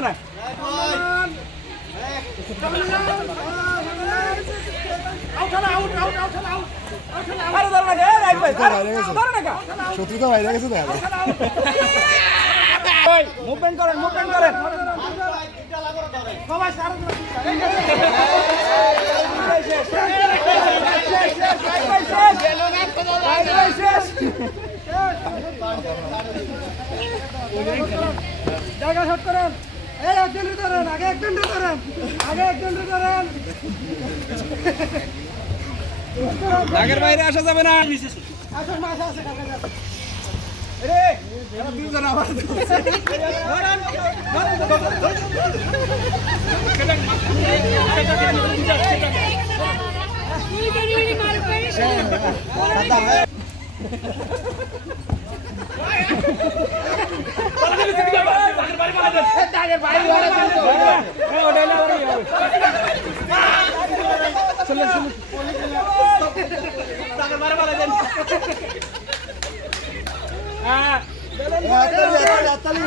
না সত্যি তো বাইরে গেছে দেখা মুভমেন্ট করেন জায়গা শট করেন এই একজন ধরেন আগে একজন ধরেন আগের বাইরে আসা যাবে না আসল মাছ আছে কাকা রে এরা দুজন আবার তালি